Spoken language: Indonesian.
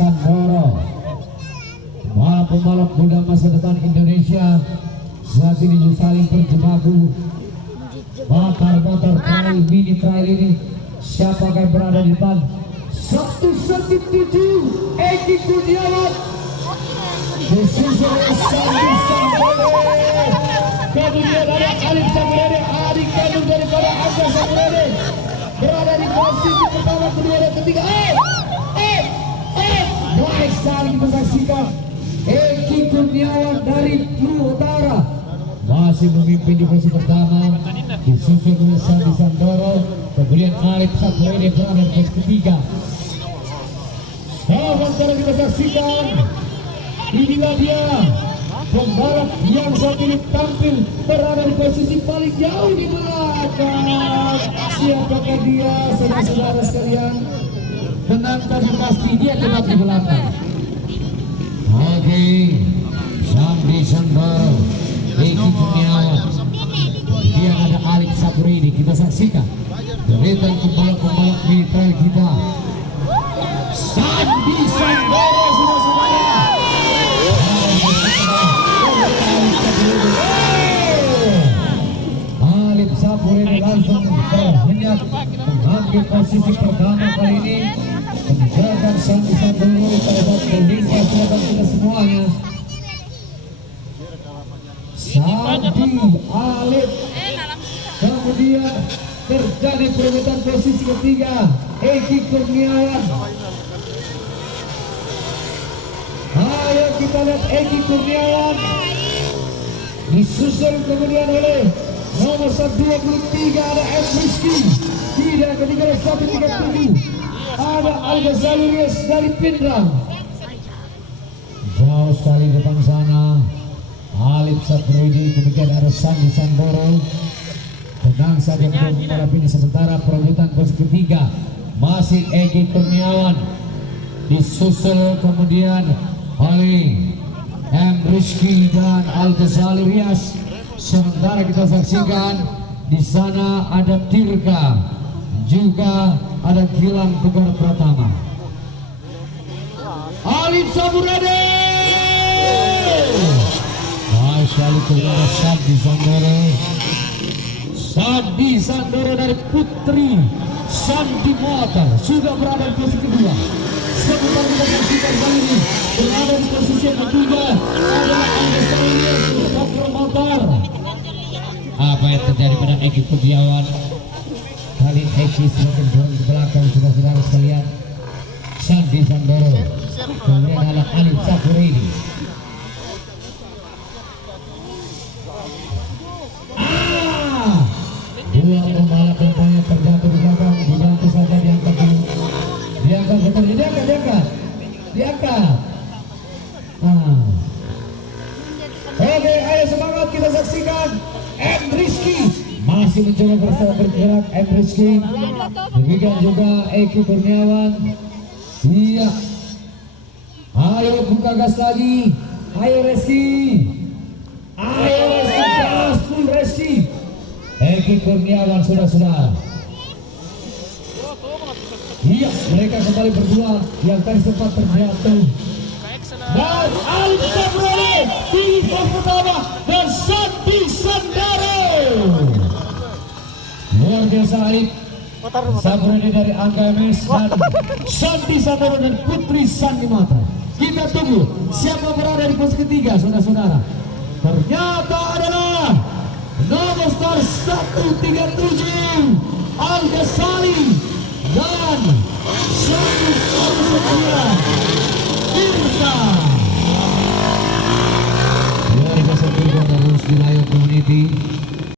Sandoro, pembalap muda masa depan Indonesia, saat ini saling berjibaku. Motor trail, mini trail ini siapa akan berada di depan? 117 Eki Kurniawan, disusul Sandi Sandoro, kemudian ada Alif Saburede, adik kandung daripada Angga Saburede, berada di posisi pertama, kedua, dan ketiga. Baik sekali kita saksikan Eki Kurniawan dari Blue Utara masih memimpin di posisi pertama, disusul oleh Sandi Sandoro, kemudian Alif Saburede berada di posisi ketiga. Sementara kita saksikan, inilah dia pembalap yang saat ini tampil berada di posisi paling jauh di belakang. Siapakah dia, saudara-saudara sekalian? Tenang, tapi pasti dia tetap di belakang. Oke, Sandi Sandoro, Eki Kurniawan, dia ada Alif Saburede. Kita saksikan deretan pembalap-pembalap militer kita. Sandi Sandoro, saudara-saudara. Alif Saburede langsung terhenyak mengambil posisi pertama kali ini, meninggalkan Sandi Sandoro pada saat berlimpah belakang kita semuanya. Sandi, Alif, kemudian terjadi perebutan posisi ketiga Eki Kurniawan. Ayo kita lihat Eki Kurniawan disusul kemudian oleh nomor 123 ada M. Rizky, tidak ketiga 137 ada Alga Zalurius dari Pindrang. Jauh sekali depan sana Alif Saburede, kemudian ada Sandi Sandoro. Tenang saja pembalap ini, sementara perebutan posisi ketiga masih Eki Kurniawan, disusul kemudian oleh M. Rizky dan Al-Ghazali Rias. Sementara kita saksikan di sana ada Tirka, juga ada Gilang Tegar Pratama. Alif Saburede, sekali keluar Sandi Sandoro. Sandi Sandoro dari Putri Sandi Motor sudah berada di posisi kedua. Sebentar kita saksikan kali ini berada di posisi yang ketiga adalah Angga Salias Motor. Apa yang terjadi pada Eki Kurniawan? Kali Eki semakin turun ke belakang, saudara-saudara sekalian. Sandi Sandoro, kemudian adalah Alif Saburede. Dua pembalap yang terjatuh di belakang, dibantu saja diangkat dulu. Diangkat. Oke, ayo semangat, kita saksikan M. Rizky masih mencoba bergerak. M. Rizky, demikian juga Eki Kurniawan. Iya, ayo buka gas lagi. Ayo Rizky, gas full Rizky. Eki Kurniawan, saudara-saudara. Iya, mereka kembali berdua yang tadi sempat terjatuh. Dan Alif Saburede di pos pertama dan Sandi Sandoro. Luar biasa Alif Saburede dari Angga MS dan Sandi Sandoro dan Putri Sandi Mata. Kita tunggu siapa berada di pos ketiga, saudara-saudara. Ternyata adalah nomor star 137 Al-Ghazali dan 119 Tirta. Luar biasa dari Wilayah Community.